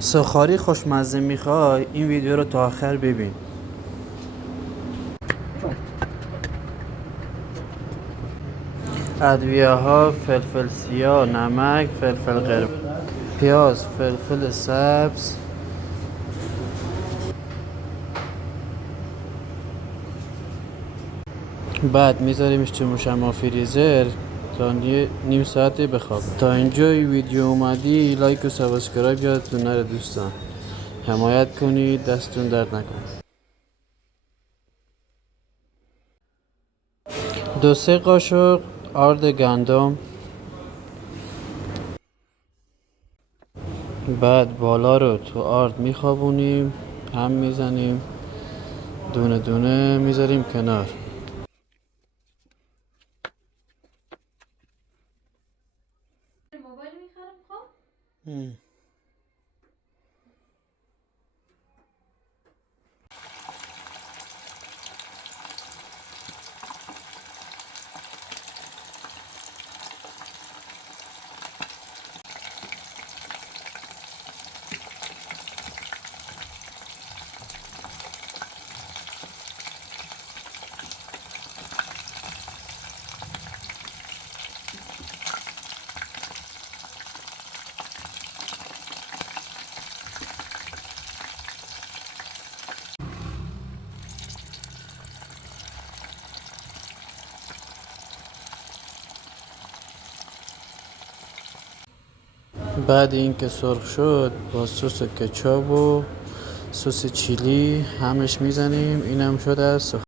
سوخاری خوشمزه میخوای این ویدیو رو تا آخر ببین. ادویه ها: فلفل سیاه، نمک، فلفل قرمز، پیاز، فلفل سبز. بعد میذاریمش تو مشمع فریزر تا نیم ساعت بخوابه. تا اینجای ویدیو اومدی لایک و سابسکرایب یادتون نره دوستان. حمایت کنید، دستتون درد نکنه. 2-3 قاشق آرد گندم. بعد بالا رو تو آرد میخوابونیم، هم میزنیم، دونه دونه میذاریم کنار. بعد اینکه سرخ شد با سس کچاپ و سس چیلی همش میزنیم. اینم شده است